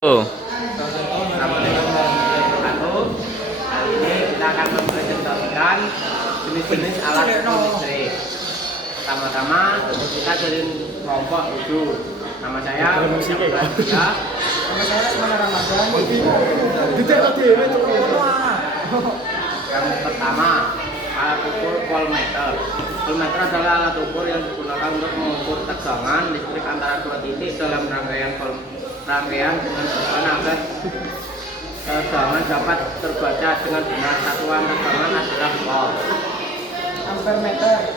Oh, Kali ini kita akan mempresentasikan jenis-jenis alat listrik. Pertama-tama kita dari kelompok 7. Nama saya Muhammad. Nama saya Lesmana Ramadan. Yang pertama, alat ukur voltmeter. Voltmeter adalah alat ukur yang digunakan untuk mengukur tegangan listrik antara dua titik dalam rangkaian dengan tujuan agar tegangan dapat terbaca dengan benar. Satuan tegangan adalah volt. Ampermeter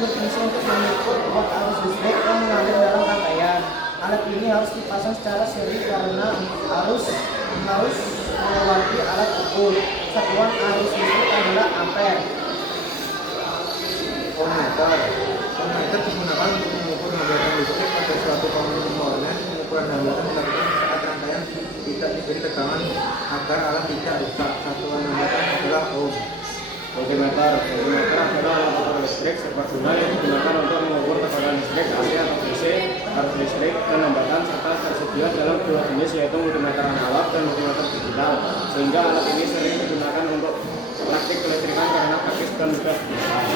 berfungsi untuk mengukur volt arus listrik yang mengalir dalam rangkaian. Alat ini harus dipasang secara seri karena arus melewati alat ukur. Satuan arus listrik adalah ampere. Voltmeter digunakan untuk mengukur hambatan listrik pada suatu komponen warnet. Pengukuran hambatan dilakukan saat rangkaian tidak diberi tegangan agar alat tidak rusak. Satuan hambatan adalah ohm. Voltmeter adalah alat ukur listrik serbaguna yang digunakan untuk mengukur tekanan listrik AC atau DC, arus listrik, dan hambatan serta tersedia dalam dua jenis yaitu multimeter analog dan multimeter digital. Sehingga alat ini sering digunakan untuk praktik kelistrikan karena praktis dan mudah digunakan.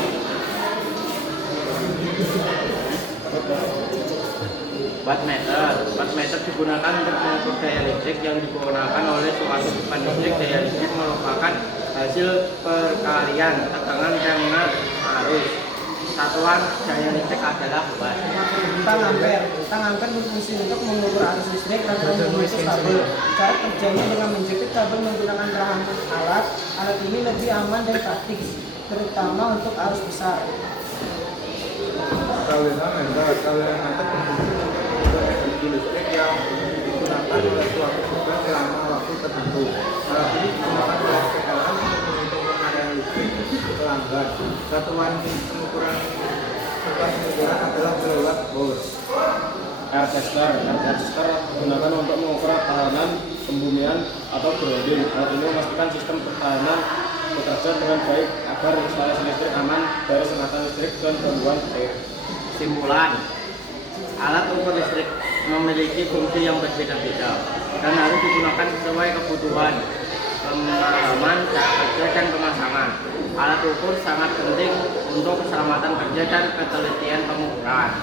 Wattmeter digunakan untuk mengukur daya listrik yang digunakan oleh suatu beban listrik. Daya listrik merupakan hasil perkalian tegangan dengan arus. Satuan daya listrik adalah watt. Tang ampere berfungsi untuk mengukur arus listrik dan memutus kabel. Cara kerjanya dengan menjepit kabel menggunakan bahan alat. Alat ini lebih aman dan praktis, terutama untuk arus besar. Kawinan meter berfungsi untuk mengukur energi listrik yang digunakan oleh suatu program selama waktu tertentu. Alat ini digunakan oleh PLN untuk menghitung pemakaian listrik pelanggan. Satuan pengukuran adalah kilowatt volt. Air tester digunakan untuk mengukur tahanan pembumian atau grounding. Alat ini memastikan sistem pertahanan bekerja dengan baik agar instalasi listrik aman dari sengatan listrik dan gangguan air. Simpulan, alat ukur listrik memiliki fungsi yang berbeda-beda dan harus digunakan sesuai kebutuhan, pemahaman, cara kerja, dan pemasangan. Alat ukur sangat penting untuk keselamatan kerja dan ketelitian pengukuran.